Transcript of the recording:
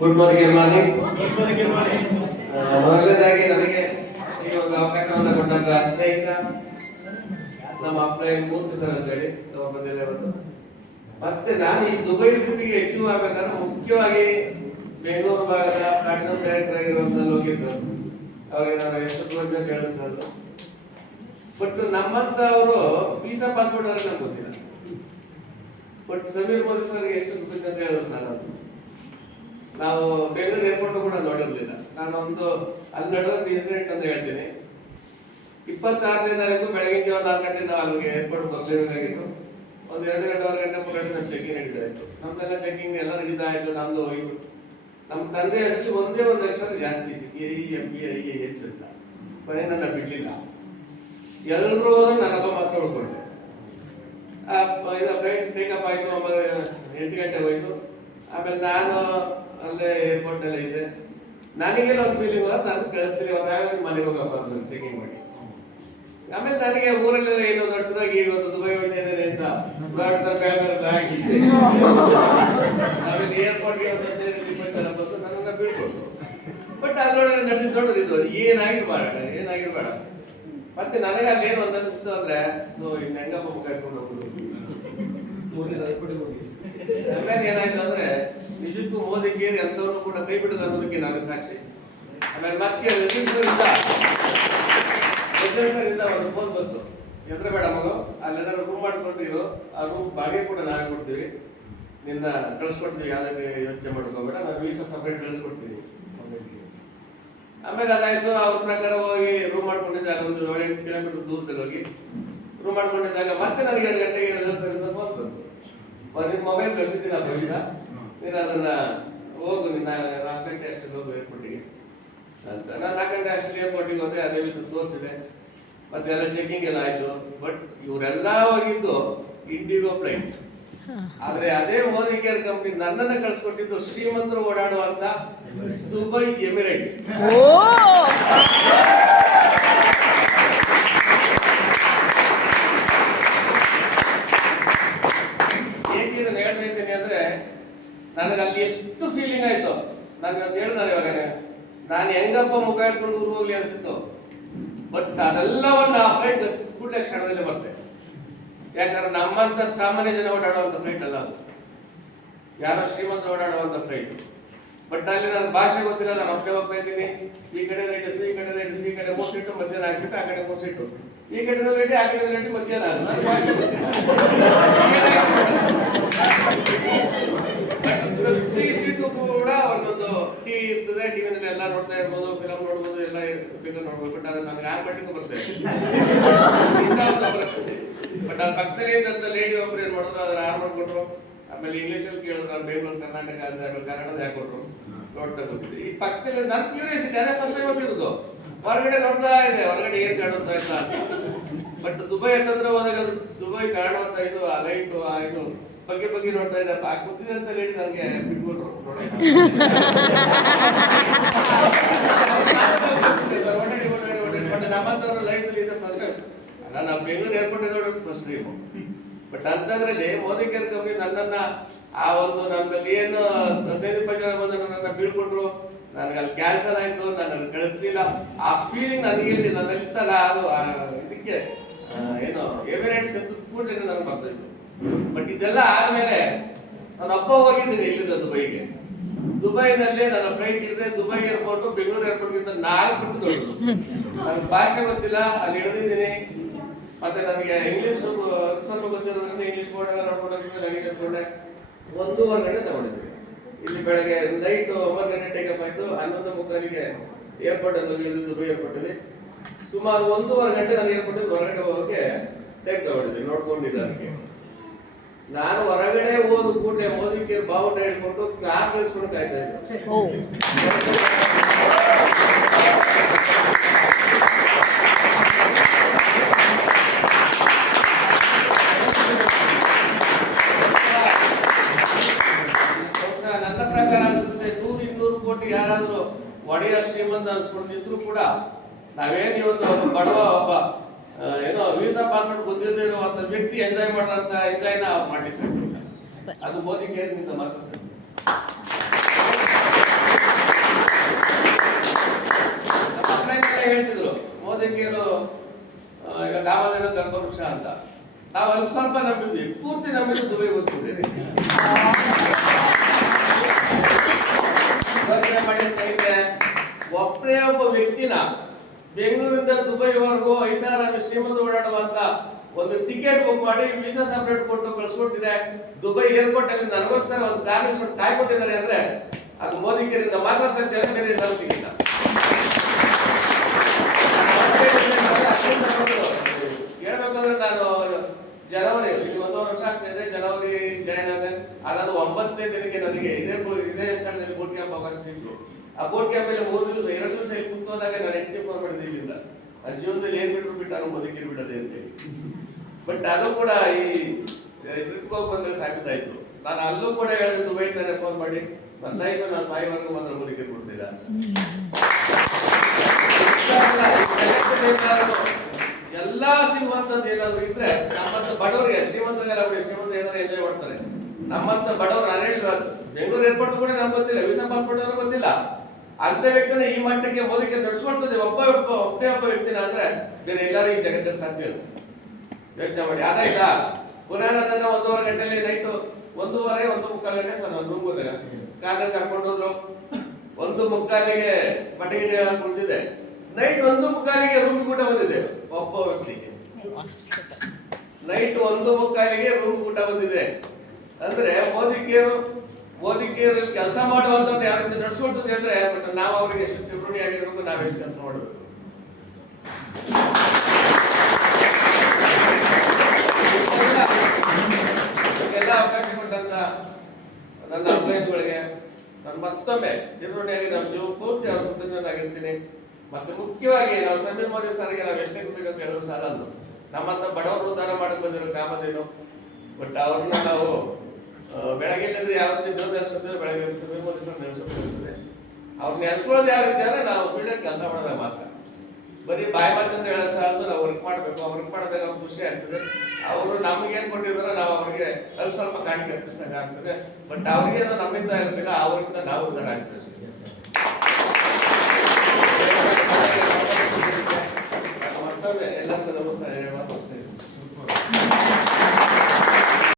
Good morning morning ಮೊದಲನೇದಾಗಿ ನನಗೆ ಈ ಒಂದು ಅವಕಾಶವನ್ನು ಕೊಟ್ಟಂತ ಸ್ನೇಹಿತ ನಮ್ಮ ಅಪ್ಲೈ ಮೂರ್ತಿ ಸರ್ ಅಂತ ಹೇಳಿ ನಮ್ಮ ಬಂದಿದೆ ಒಂದು. ಮತ್ತೆ ನಾನು ಈ ದುಬೈ ಟ್ರಿಪ್ಗೆ ಹೆಚ್ಚು ಆಗ್ಬೇಕಾದ್ರೆ ಮುಖ್ಯವಾಗಿ ಬೆಂಗಳೂರು ಭಾಗದ ಪ್ಲಾಟಿನಮ್ ಡೈರೆಕ್ಟರ್ ಆಗಿರುವಂತ ಲೋಕೇಶ್ ಸರ್. ಅವರಿಗೆ ನಾನು ಎಷ್ಟು ಅಂತ ಹೇಳಿದ್ರು ಸರ್. ಬಟ್ ನಮ್ಮಂತ ಅವರು ವೀಸಾ ಪಾಸ್ಪೋರ್ಟ್ ಅವ್ರಿಗೆ ನಂಗೆ ಗೊತ್ತಿಲ್ಲ. ಬಟ್ ಸಮೀರ್ ಮೋದಿ ಸರ್ ಎಷ್ಟು ಗೊತ್ತಿದೆ ಅಂತ ಹೇಳಿದ್ರು ಸರ್ ಅವರು. ನಾವು ಬೆಂಗಳೂರು ಏರ್ಪೋರ್ಟ್ ಕೂಡ ನೋಡಿರ್ಲಿಲ್ಲ. ನಾನು ಒಂದು ಅಲ್ಲಿ ನಡೆದ ಇನ್ಸಿಡೆಂಟ್ ಅಂತ ಹೇಳ್ತೀನಿ. ಇಪ್ಪತ್ತಾರನೇ ತಾರೀಕು ಬೆಳಗ್ಗೆ ಜಾವ ನಾಲ್ಕು ಗಂಟೆ ನಾವು ಅಲ್ಲಿಗೆ ಏರ್ಪೋರ್ಟ್ ಹೋಗ್ಲೇಬೇಕಾಗಿತ್ತು ಒಂದು ಎರಡು ಎರಡೂವರೆ ಗಂಟೆ ಮೂರು ಗಂಟೆ ನಮ್ಮ ಚೆಕಿಂಗ್ ನಡೀತಾ ಇತ್ತು. ನಮ್ದೆಲ್ಲ ಚೆಕಿಂಗ್ ಎಲ್ಲ ನಡೀತಾ ಇತ್ತು, ನಮ್ದು ಇದು. ನಮ್ಮ ತಂದೆ ಹೆಸರು ಒಂದೇ ಒಂದು ಅಕ್ಷರ ಜಾಸ್ತಿ A M, B, I, A, H ಅಂತ. ಕೊನೆ ನನ್ನ ಬಿಡ್ಲಿಲ್ಲ. ಎಲ್ಲರೂ ನನ್ನಪ್ಪ ಮಾತ್ರ ಉಳ್ಕೊಂಡೆ. ಇದು ಫ್ಲೈಟ್ ಟೇಕಪ್ ಆಯ್ತು ಒಂಬತ್ತು ಎಂಟು ಗಂಟೆಗೆ ಹೋಯ್ತು. ಆಮೇಲೆ ನಾನು ಅಲ್ಲೇ ಏರ್ಪೋರ್ಟ್ನಲ್ಲಿ ಇದೆ. ನನಗೆ ಒಂದು ಫೀಲಿಂಗ್ ಹೋದ್ರೆ ನಾನು ಕಳಿಸ್ತೀನಿ ಒಂದಾಗ ಮನೆಗೆ ಹೋಗಪ್ಪ ಅಂತ ಚೆಕಿಂಗ್ ಮಾಡಿ. ಆಮೇಲೆ ನನಗೆ ಊರಲ್ಲೆಲ್ಲ ಏನೋ ದೊಡ್ಡದಾಗಿ ಒಂದು ದುಬೈ ಹೋಗ್ತಿದ್ದೇನೆ ಅಂತ. ದೊಡ್ಡ ಬ್ಯಾನರ್ ಹಾಕಿದ್ದೆ ಆಮೇಲೆ ಏರ್ಪೋರ್ಟ್ಗೆ ಒಂದು ಹದಿನೈದು ಇಪ್ಪತ್ತು ಜನ ಬಂದು ನನ್ನನ್ನ ಬಟ್ ಅದ್ರೊಳಗೆ ನಡೆದು ದೊಡ್ಡದಿದ್ದು ಏನಾಗಿರ್ಬೇಡ ಏನಾಗಿರ್ಬೇಡ ಮತ್ತೆ ನನಗೆ ಅಲ್ಲಿ ಏನು ಒಂದು ಅನ್ಸುತ್ತೆ ಅಂದ್ರೆ ಇನ್ನು ಹೆಂಗಪ್ಪ ಕರ್ಕೊಂಡು ಹೋಗುದು ಆಮೇಲೆ ಏನಾಯ್ತು ಅಂದ್ರೆ ನಿಜಕ್ಕೂ ಮೋದಿ ಕೇರಿ ಅಂತವನ್ನು ಕೂಡ ಕೈ ಬಿಡದ ಅನ್ನೋದಕ್ಕೆ ನಾನು ಸಾಕ್ಷಿ. ಆಮೇಲೆ ಮತ್ತೆ ರಜಿಸ್ಟರಿಂದ ಒಂದು ಫೋನ್ ಬಂತು. ಎದ್ರ ಬೇಡ ಮಗು ಅಲ್ಲೆಲ್ಲರೂ ರೂಮ್ ಮಾಡ್ಕೊಂಡಿರೋ. ಆ ರೂಮ್ ಬಾಡಿಗೆ ಕೂಡ ನಾವೇ ಕೊಡ್ತೀವಿ. ನಿನ್ನ ಕಳ್ಸ್ಕೊಡ್ತೀವಿ ಯಾವ್ದಕ್ಕೆ ಯೋಚನೆ ಮಾಡ್ಕೋಬೇಡ. ನಾವು ವೀಸಾ ಸಪ್ರೇಟ್ ಕಳಿಸ್ಕೊಡ್ತೀವಿ. ಆಮೇಲೆ ಅದಾಯ್ತು, ಅವ್ರ ಪ್ರಕಾರ ಹೋಗಿ ರೂಮ್ ಮಾಡ್ಕೊಂಡಿದ್ದೆ ಒಂದು ಏಳೆಂಟು ಕಿಲೋಮೀಟರ್ ದೂರದಲ್ಲಿ ಹೋಗಿ ರೂಮ್ ಮಾಡ್ಕೊಂಡಿದ್ದಾಗ ಮತ್ತೆ ನನಗೆ ಎರಡು ಗಂಟೆಗೆ ರಿಸರ್ಸರಿಂದ ಫೋನ್ ಬಂತು. ನಿಮ್ಮ ಮೊಬೈಲ್ ಕಳಿಸಿದ್ದೀನಿ ಆ? ಪೈಸಾ ನೀನು ಅದನ್ನ ಹೋಗು ನಿನ್ನ ನಾಲ್ಕು ಗಂಟೆ ಅಷ್ಟಲ್ಲಿ ಹೋಗು ಏರ್ಪೋರ್ಟಿಗೆ ಅಂತ. ನಾನು ನಾಲ್ಕು ಗಂಟೆ ಅಷ್ಟಲ್ಲಿ ಏರ್ಪೋರ್ಟಿಗೆ ಹೋದೆ, ಅದೇ ವಿಷಯ ತೋರಿಸಿದೆ. ಮತ್ತೆ ಎಲ್ಲ ಚೆಕಿಂಗ್ ಎಲ್ಲ ಆಯ್ತು. ಬಟ್ ಇವರೆಲ್ಲ ಹೋಗಿದ್ದು ಇಂಡಿಗೋ ಫ್ಲೈಟ್ ಆದ್ರೆ ಅದೇ ಮೋದಿ ಕೇರ್ ಕಂಪ್ನಿ ನನ್ನನ್ನ ಕಳಿಸ್ಕೊಟ್ಟಿದ್ದು ಶ್ರೀಮಂತರು ಓಡಾಡುವಂತ ದುಬೈ ಎಮಿರೇಟ್ಸ್ ನನಗೆ ಅಲ್ಲಿ ಎಷ್ಟು ಫೀಲಿಂಗ್ ಆಯ್ತು ನನಗೆ ಅಂತ ಹೇಳಿದಾರೆ ಇವಾಗ ನಾನು ಹೆಂಗಪ್ಪ ಮುಖ ಎತ್ಕೊಂಡು ಊರು ಹೋಗ್ಲಿ ಅನ್ಸಿತ್ತು ಬಟ್ ಅದೆಲ್ಲವನ್ನ ಆ ಫ್ಲೈಟ್ ಕೂಡಲೇ ಕ್ಷಣದಲ್ಲಿ ಬರ್ತೆ ಯಾಕಂದ್ರೆ ನಮ್ಮಂತ ಸಾಮಾನ್ಯ ಜನ ಓಡಾಡುವಂತ ಫ್ಲೈಟ್ ಅಲ್ಲ ಅದು. ಯಾರೋ ಶ್ರೀಮಂತ ಓಡಾಡುವಂತ ಫ್ಲೈಟ್ ಬಟ್ ಅಲ್ಲಿ ನನ್ನ ಭಾಷೆ ಗೊತ್ತಿಲ್ಲ ನಾನು ಅಷ್ಟೇ ಹೋಗ್ತಾ ಇದ್ದೀನಿ. ಈ ಕಡೆ ಲೈಟ್ ಈ ಕಡೆ ಲೈಟ್ ಈ ಕಡೆ ಮೂರು ಸೀಟು ಮಧ್ಯಾಹ್ನ ಆಗ್ಸಿಟ್ಟು ಸೀಟು ಆ ಕಡೆ ಮೂರು ಸೀಟು ಈ ಕಡೆ ರೈಟ್ ಆ ಕಡೆ ಲೈಟ್ ಮಧ್ಯಾಹ್ನ ಹಾಕು. ನನ್ನ ಭಾಷೆ ಗೊತ್ತಿಲ್ಲ ಬಟ್ ಪ್ರತಿ ಸೀಟು ಕೂಡ ಒಂದೊಂದು ಟಿವಿ ಇರ್ತದೆ ಟಿವಿನಲ್ಲಿ ಎಲ್ಲ ನೋಡ್ತಾ ಇರ್ಬೋದು ಫಿಲಮ್ ನೋಡ್ಬೋದು, ಎಲ್ಲ ಫಿಗರ್ ನೋಡ್ಬೋದು. ಬಟ್ ಅದು ನನಗೆ ಆನ್ ಮಟ್ಟಿಗೂ ಬರ್ತದೆ ಬಟ್ ಆ ಪಕ್ಕದಲ್ಲಿ ಇದ್ದಂತ ಲೇಡಿ ಒಬ್ರು ಏನ್ ಮಾಡಿದ್ರು, ಅದ್ರ ಆನ್ ಮಾಡ್ಕೊಟ್ರು ಆಮೇಲೆ ಇಂಗ್ಲಿಷ್ ಅಲ್ಲಿ ಕೇಳಿದ್ರು, ನಾನು ಬೆಂಗಳೂರು ಕರ್ನಾಟಕ ಅಂತ ಆಮೇಲೆ ಕನ್ನಡದ ಹಾಕೊಟ್ರು ನೋಡ್ತಾ ಗೊತ್ತಿದೆ ಈ ಪಕ್ಕದಲ್ಲಿ ನನ್ನ ಕ್ಯೂರಿಯಾಸಿಟಿ ಅದೇ ಫಸ್ಟ್ ಟೈಮ್ ಹೊರಗಡೆ ನೋಡ್ತಾ ಇದೆ, ಹೊರಗಡೆ ಏನ್ ಕಾಣುತ್ತಾ ಇಲ್ಲ ಬಟ್ ದುಬೈ ಅಂತಂದ್ರೆ ಹೋದಾಗ ದುಬೈ ಕಾಣುವಂತ ಇದು, ಆ ಲೈಟು ಆ ಇದು. ಬಗ್ಗೆ ಬಗ್ಗೆ ನೋಡ್ತಾ ಇದ್ದಪ್ಪ ಆ ಅಂತ ಹೇಳಿ ನನಗೆ ಬಿಟ್ಬಿಟ್ರು. ನಮ್ಮಂತವ್ರ ಲೈಫ್ ಇದೆ ಫಸ್ಟ್ ಟೈಮ್ ನಾವು ಬೆಂಗಳೂರು ಏರ್ಪೋರ್ಟ್ ನೋಡೋದು ಫಸ್ಟ್ ಟೈಮ್ ಬಟ್ ಅಂತಂದ್ರಲ್ಲಿ ಮೋದಿ ಕೇರ್ ಕಂಪ್ನಿ ನನ್ನನ್ನ, ಆ ಒಂದು ನನ್ನಲ್ಲಿ ಏನು ಹದಿನೈದು ರೂಪಾಯಿ ಜನ ಬಂದು ನನ್ನನ್ನ ಬೀಳ್ಕೊಟ್ರು ನನಗೆ ಅಲ್ಲಿ ಕ್ಯಾನ್ಸಲ್ ಆಯ್ತು, ನನ್ನನ್ನು ಕಳಿಸ್ಲಿಲ್ಲ. ಆ ಫೀಲಿಂಗ್ ನನಗೆ ನನ್ನಲ್ಲಿ ಇತ್ತಲ್ಲ ಅದು ಇದಕ್ಕೆ ಏನು ಏನು ಎಮಿರೇಟ್ಸ್ ಕೂಡಲೇ ನನಗೆ ಬರ್ತಾಯಿತ್ತು ಬಟ್ ಇದೆಲ್ಲ ಆದ್ಮೇಲೆ ನಾನು ಅಪ್ಪ ಹೋಗಿದ್ದೀನಿ ಇಲ್ಲಿಂದ ದುಬೈಗೆ ದುಬೈನಲ್ಲಿ ನನ್ನ ಫ್ಲೈಟ್ ಇದ್ರೆ ದುಬೈ ಏರ್ಪೋರ್ಟ್ ಬೆಂಗಳೂರು ಏರ್ಪೋರ್ಟ್ ಗಿಂತ ನಾಲ್ಕು ದೊಡ್ಡದು. ನನಗೆ ಭಾಷೆ ಗೊತ್ತಿಲ್ಲ, ಅಲ್ಲಿ ಇಳಿದಿದ್ದೀನಿ. ಮತ್ತೆ ನನಗೆ ಇಂಗ್ಲಿಷ್ ಸ್ವಲ್ಪ ಗೊತ್ತಿರೋದ್ರಿಂದ ಇಂಗ್ಲಿಷ್ ಬೋರ್ಡ್ ಎಲ್ಲ ನೋಡ್ಕೊಂಡು ಲಗೇಜ್ ಎತ್ಕೊಂಡೆ ಒಂದೂವರೆ ಗಂಟೆ ತಗೊಂಡಿದ್ವಿ. ಇಲ್ಲಿ ಬೆಳಗ್ಗೆ ನೈಟ್ ಒಂಬತ್ತು ಗಂಟೆ ಟೇಕಪ್ ಆಯ್ತು. ಹನ್ನೊಂದು ಮುಕ್ಕಾಲಿಗೆ ಏರ್ಪೋರ್ಟ್ ಅಲ್ಲಿ ಇಳಿದು ದುಬೈ ಏರ್ಪೋರ್ಟ್ ಅಲ್ಲಿ. ಸುಮಾರು ಒಂದೂವರೆ ಗಂಟೆ ನಾನು ಏರ್ಪೋರ್ಟ್ ಹೊರಗಡೆ ಹೋಗೋಕೆ ಟೇಕ್ ತಗೊಂಡಿದ್ದೆ ನೋಡ್ಕೊಂಡಿದ್ದೆ ನಾನು ಹೊರಗಡೆ ಓದು ಕೂಡ ಮೋದಿಗೆ ಬಾವುಟ ಹೇಳ್ಕೊಂಡು ಕಾರ್ ನಿಲ್ಸ್ಕೊಂಡು ಕಾಯ್ತಾ ಇದ್ದೆ ನನ್ನ ಪ್ರಕಾರ ಅನ್ಸುತ್ತೆ ನೂರು ಇನ್ನೂರು ಕೋಟಿ ಯಾರಾದ್ರೂ ಒಡೆಯ ಶ್ರೀಮಂತ ಅನ್ಸ್ಕೊಂಡಿದ್ರು ಕೂಡ ನಾವೇನಿ ಒಂದು ಬಡವ ಒಬ್ಬ ಏನೋ ವೀಸಾ ಪಾಸ್ಪೋರ್ಟ್ ಗೊತ್ತಿದ್ದೇನೋ ಅಂತ ವ್ಯಕ್ತಿ ಎಂಜಾಯ್ ಮಾಡೋಂತ ಎಂಜಾಯ್ನ ಮಾಡ್ಲಿಕ್ಕೆ ಸಾಧ್ಯವಿಲ್ಲ ಅದು ಮೋದಿ ಕೇಂದ್ರದಿಂದ ಮಾತ್ರ ಸಾಧ್ಯ. ಹೇಳ್ತಿದ್ರು ಮೋದಿ ಕೇಳು ಈಗ ನಾವಲ್ಲೇನೋ ಗರ್ಭವೃಕ್ಷ ಅಂತ. ನಾವು ಅಲ್ಲಿ ಸ್ವಲ್ಪ ನಂಬಿದ್ವಿ. ಪೂರ್ತಿ ನಂಬಿದ್ರು ದುಬೈ ಗೊತ್ತಿದೆ ಮಾಡಿ ಸ್ನೇಹಿತರೆ ಒಬ್ಬರೇ ಒಬ್ಬ ವ್ಯಕ್ತಿನ ಬೆಂಗಳೂರಿಂದ ದುಬೈವರೆಗೂ ಐಷಾರಾಮಿ ಶ್ರೀಮಂತ ಓಡಾಡುವಂತ ಒಂದು ಟಿಕೆಟ್ ಬುಕ್ ಮಾಡಿ ವೀಸಾ ಸಪರೇಟ್ ಕೊಟ್ಟು ಕಳ್ಸ್ಕೊಟ್ಟಿದೆ. ದುಬೈ ಏರ್ಪೋರ್ಟ್ ಅಲ್ಲಿ ನನಗೋಸ್ಕರ ಒಂದು ಕಾರ್ ನಿಲ್ಸ್ಬಿಟ್ಟು ಕಾಯ್ಕೊಟ್ಟಿದ್ದಾರೆ ಅಂದ್ರೆ ಅದು ಮೋದಿ ಕೇರಿಂದ ಮಾತ್ರ ಸಾಧ್ಯ ಬೇರೆ ಸಿಗಿಲ್ಲ. ಹೇಳ್ಬೇಕಂದ್ರೆ ನಾನು ಜನವರಿ, ಇಲ್ಲಿ ಒಂದು ವರ್ಷ ಆಗ್ತಾ ಇದೆ, ಜನವರಿ ಜಾಯ್ನ್ ಆದ ಅದಾದ ಒಂಬತ್ತನೇ ದಿನಕ್ಕೆ ನನಗೆ ಇದೇ ಇದೇ ಸ್ಥಳದಲ್ಲಿ ಬೋಟ್ ಕ್ಯಾಂಪ್ ಅವಕಾಶ ಸಿಕ್ತು. ಆ ಅಲ್ಲಿ ಮೂರು ದಿವಸ ಎರಡು ದಿವಸ ಕುಂತೋದಾಗ ನಾನು ಹೆಂಡತಿ ಫೋನ್ ಮಾಡಿದ್ದೆ ಇಲ್ಲಿಂದ ಜೀವನದಲ್ಲಿ ಏನ್ ಬಿಟ್ರು ಬಿಟ್ಟು ನಾನು ಬದುಕಿರ್ ಬಿಡದೆ ಅಂತ ಬಟ್ ಅದು ಕೂಡ ಈ ಟ್ರಿಪ್ ಹೋಗಿ ಬಂದ್ರೆ ಸಾಕಾಯ್ತು ನಾನು ಅಲ್ಲೂ ಕೂಡ ಹೇಳಿದೆ ದುಬೈಯಿಂದಾನೆ ಫೋನ್ ಮಾಡಿ. ಬಂದಾಯ್ತು, ನಾನು ಸಾಯಿವರೆಗೂ ಮಾತ್ರ ಬದುಕಿ ಕೊಡ್ತೀರ ಎಲ್ಲಾ ಶ್ರೀಮಂತದ್ದು ಏನಾದ್ರು ಇದ್ರೆ ನಮ್ಮಂತ ಬಡವರಿಗೆ, ಶ್ರೀಮಂತರಿಗೆಲ್ಲ ಬಿಡಿ ಶ್ರೀಮಂತ ಏನಾದ್ರು ಎಂಜಾಯ್ ಮಾಡ್ತಾರೆ. ನಮ್ಮಂತ ಬಡವರು ನಾನು ಹೇಳಿಲ್ಲ ಬೆಂಗಳೂರು ಏರ್ಪೋರ್ಟ್ ಕೂಡ ನಮ್ಗೆ ಗೊತ್ತಿಲ್ಲ ವಿಸಾ ಪಾಸ್ಪೋರ್ಟ್ ಅವ್ರಿಗೆ ಗೊತ್ತಿಲ್ಲ. ಅಂತ ವ್ಯಕ್ತಿನ ಈ ಮಟ್ಟಕ್ಕೆ ಮೋದಿಗೆ ನಡೆಸ್ಕೊಡ್ತದೆ ಒಬ್ಬ ಒಬ್ಬ ಒಬ್ಬನೇ ಒಬ್ಬ ವ್ಯಕ್ತಿನ ಅಂದ್ರೆ ಬೇರೆ ಎಲ್ಲರೂ ಈ ಜಗತ್ತಲ್ಲಿ ಸಾಧ್ಯ ಇಲ್ಲ. ಯೋಚನೆ ಮಾಡಿ. ಅದಾಯ್ತಾ? ಪುನಃ ನನ್ನ ಒಂದೂವರೆ ಗಂಟೆಲಿ ನೈಟು ಒಂದೂವರೆ ಒಂದು ಮುಕ್ಕಾಲು ಗಂಟೆ ಸರ್ ನಾನು ರೂಮ್ ಹೋದಾಗ. ಹೋದ್ರು. ಒಂದು ಮುಕ್ಕಾಲಿಗೆ ಮಟಗಿರಿ ಹೇಳಕ್ ಕುಳಿತಿದೆ ನೈಟ್ ಒಂದು ಮುಕ್ಕಾಲಿಗೆ ರೂಮ್ ಊಟ ಬಂದಿದೆ. ಒಬ್ಬ ವ್ಯಕ್ತಿಗೆ. ನೈಟ್ ಒಂದು ಮುಕ್ಕಾಲಿಗೆ ರೂಮ್ ಊಟ ಬಂದಿದೆ. ಅಂದ್ರೆ ಮೋದಿಕೇರು ಮೋದಿಕೇರು ಕೆಲಸ ಮಾಡುವಂತದ್ದು ಯಾವ ರೀತಿ ನಡ್ಸ್ಕೊಳ್ತದೆ ಅಂದ್ರೆ, ಬಟ್ ನಾವು ಅವ್ರಿಗೆ ಎಷ್ಟು ಚಿರುಣಿ ಆಗಿರ್ಬೇಕು ನಾವೆಷ್ಟು ಕೆಲಸ ಮಾಡಬೇಕು. ಎಲ್ಲ ಅವಕಾಶ ಕೊಟ್ಟಂತ ನನ್ನ ಅಭ್ಯರ್ಥಿಗಳಿಗೆ ನಾನು ಮತ್ತೊಮ್ಮೆ ಚಿರುಣಿಯಾಗಿ ನಮ್ಮ ಜೀವ ಪೂರ್ತಿ ಅವ್ರ ಕೃತಜ್ಞನಾಗಿರ್ತೀನಿ. ಮತ್ತೆ ಮುಖ್ಯವಾಗಿ ನಾವು ಸಮೀರ್ ಮೋದಿ ಸರ್ಗೆ ನಾವು ಎಷ್ಟೇ ಕೃತಜ್ಞತೆ ಅಂತ ಹೇಳೋದು ಸಾಲ ನಮ್ಮಂತ ಬಡವರು ಉದ್ದಾರ ಮಾಡಕ್ ಬಂದಿರೋ ಕಾಮಧೇನು, ಬಟ್ ಅವ್ರನ್ನ ನಾವು ಬೆಳಗ್ಗೆ ಇಲ್ಲದ್ರೆ ಯಾವತ್ತು ಇದ್ರೂ ನೆಲೆಸಿದ್ರೆ ಬೆಳಗ್ಗೆ ನೆಲೆಸಿದ್ರೆ ಒಂದು ದಿವಸ ನೆಲೆಸಿದ್ರೆ ಅವ್ರು ನೆಲೆಸ್ಕೊಳ್ಳೋದು ಯಾವ ರೀತಿ ಅಂದ್ರೆ ನಾವು ಫೀಲ್ಡಲ್ಲಿ ಕೆಲಸ ಮಾಡಿದ್ರೆ ಮಾತ್ರ. ಬರೀ ಬಾಯಿ ಮಾತಂತ ಹೇಳೋದು ಸಾಲದು ನಾವು ವರ್ಕ್ ಮಾಡಬೇಕು. ಅವ್ರು ವರ್ಕ್ ಮಾಡಿದಾಗ ಅವ್ರು ಖುಷಿ ಆಗ್ತದೆ. ಅವರು ನಮಗೇನು ಕೊಟ್ಟಿದ್ರೆ ನಾವು ಅವರಿಗೆ ಸ್ವಲ್ಪ ಸ್ವಲ್ಪ ಕಾಣಿಕೆ ಅರ್ಪಿಸಿದಂಗೆ ಆಗ್ತದೆ. ಬಟ್ ಅವ್ರಿಗೇನೋ ನಮ್ಮಿಂದ ಇರಲಿಲ್ಲ ಅವರಿಂದ ನಾವು ಉದ್ದಾರ ಆಗ್ತದೆ ಎಲ್ಲರಿಗೂ ನಮಸ್ಕಾರ ಹೇಳುವ